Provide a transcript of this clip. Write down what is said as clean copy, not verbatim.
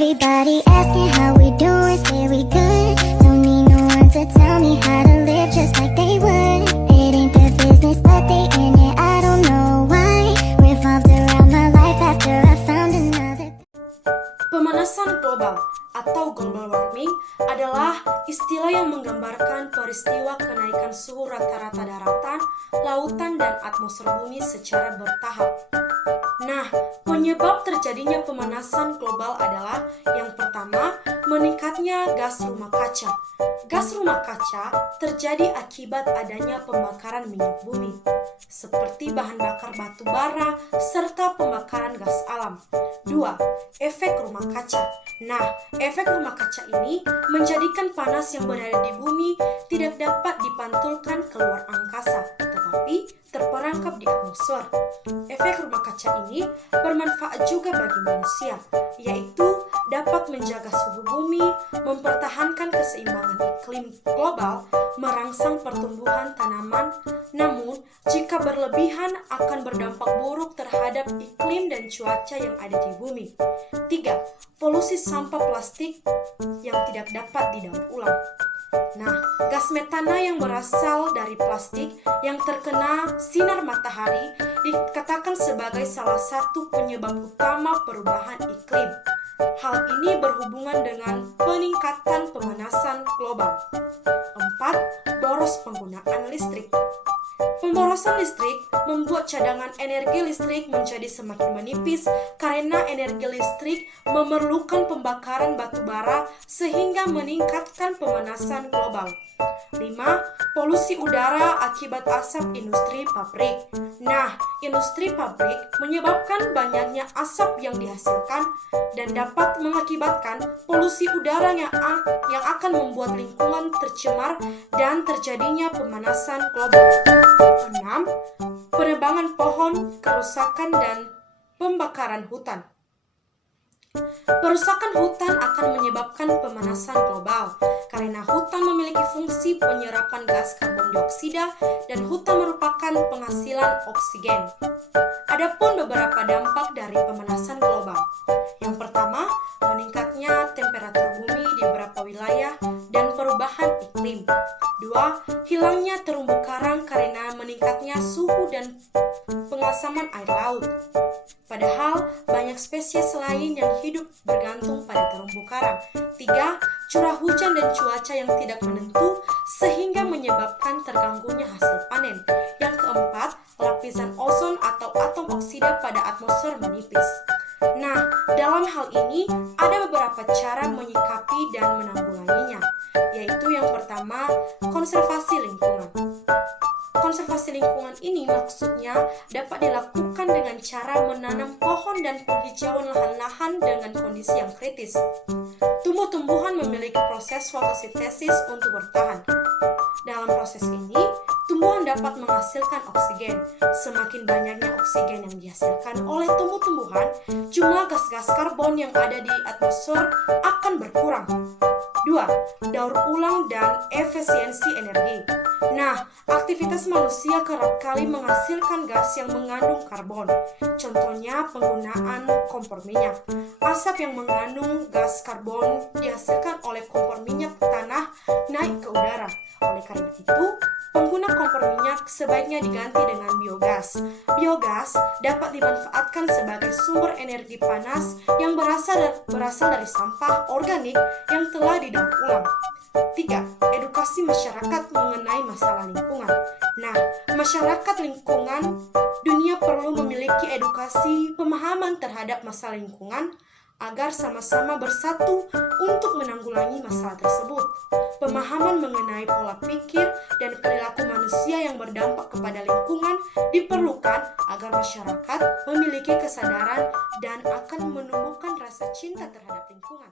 Everybody asking how we doing, say we good. Don't need no one to tell me how to live just like they would. It ain't their business, but they in it, I don't know why. Revolved around my life after I found another. Pemanasan global atau global warming adalah istilah yang menggambarkan peristiwa kenaikan suhu rata-rata daratan, lautan, dan atmosfer bumi secara bertahap. Nah, penyebab terjadinya pemanasan global adalah yang pertama, meningkatnya gas rumah kaca. Gas rumah kaca terjadi akibat adanya pembakaran minyak bumi, seperti bahan bakar batu bara serta pembakaran gas alam. 2. Efek rumah kaca. Nah, efek rumah kaca ini menjadikan panas yang berada di bumi tidak dapat dipantulkan keluar angkasa, tetapi terperangkap di atmosfer. Efek rumah kaca ini bermanfaat juga bagi manusia, yaitu dapat menjaga suhu bumi, mempertahankan keseimbangan iklim global, merangsang pertumbuhan tanaman, namun jika berlebihan akan berdampak buruk terhadap iklim dan cuaca yang ada di bumi. 3. Polusi sampah plastik yang tidak dapat didaur ulang. Nah, gas metana yang berasal dari plastik yang terkena sinar matahari dikatakan sebagai salah satu penyebab utama perubahan iklim. Hal ini berhubungan dengan peningkatan pemanasan global. 4. Boros penggunaan listrik. Pemborosan listrik membuat cadangan energi listrik menjadi semakin menipis karena energi listrik memerlukan pembakaran batu bara sehingga meningkatkan pemanasan global. 5. Polusi udara akibat asap industri pabrik. Nah, industri pabrik menyebabkan banyaknya asap yang dihasilkan dan dapat mengakibatkan polusi udara yang akan membuat lingkungan tercemar dan terjadinya pemanasan global. 6. Penebangan pohon, kerusakan, dan pembakaran hutan. Perusakan hutan akan menyebabkan pemanasan global karena hutan memiliki fungsi penyerapan gas karbon dioksida dan hutan merupakan penghasilan oksigen. Adapun beberapa dampak dari pemanasan global. Yang pertama, meningkatnya temperatur bumi di beberapa wilayah dan perubahan iklim. 2. Hilangnya terumbu karang karena meningkatnya suhu dan pengasaman air laut. Padahal banyak spesies lain yang hidup bergantung pada terumbu karang. 3. Curah hujan dan cuaca yang tidak menentu sehingga menyebabkan terganggunya hasil panen. Yang keempat, lapisan ozon atau atom oksida pada atmosfer menipis. Nah, dalam hal ini ada beberapa cara menyikapi dan menanggulanginya, yaitu yang pertama, konservasi lingkungan. Konservasi lingkungan ini maksudnya dapat dilakukan dengan cara menanam pohon dan penghijauan lahan-lahan dengan kondisi yang kritis. Tumbuh-tumbuhan memiliki proses fotosintesis untuk bertahan. Dalam proses ini, tumbuhan dapat menghasilkan oksigen. Semakin banyaknya oksigen yang dihasilkan oleh tumbuh-tumbuhan, jumlah gas-gas karbon yang ada di atmosfer akan berkurang. 2. Daur ulang dan efisiensi energi. Nah, aktivitas manusia kerap kali menghasilkan gas yang mengandung karbon. Contohnya penggunaan kompor minyak. Asap yang mengandung gas karbon dihasilkan oleh kompor minyak tanah naik ke udara. Oleh karena itu, pengguna kompor minyak sebaiknya diganti dengan biogas. Biogas dapat dimanfaatkan sebagai sumber energi panas yang berasal dari sampah organik yang telah didaur ulang. 3. Edukasi masyarakat mengenai masalah lingkungan. Nah, masyarakat lingkungan dunia perlu memiliki edukasi pemahaman terhadap masalah lingkungan agar sama-sama bersatu untuk menanggulangi masalah tersebut. Pemahaman mengenai pola pikir dan perilaku manusia yang berdampak kepada lingkungan diperlukan agar masyarakat memiliki kesadaran dan akan menumbuhkan rasa cinta terhadap lingkungan.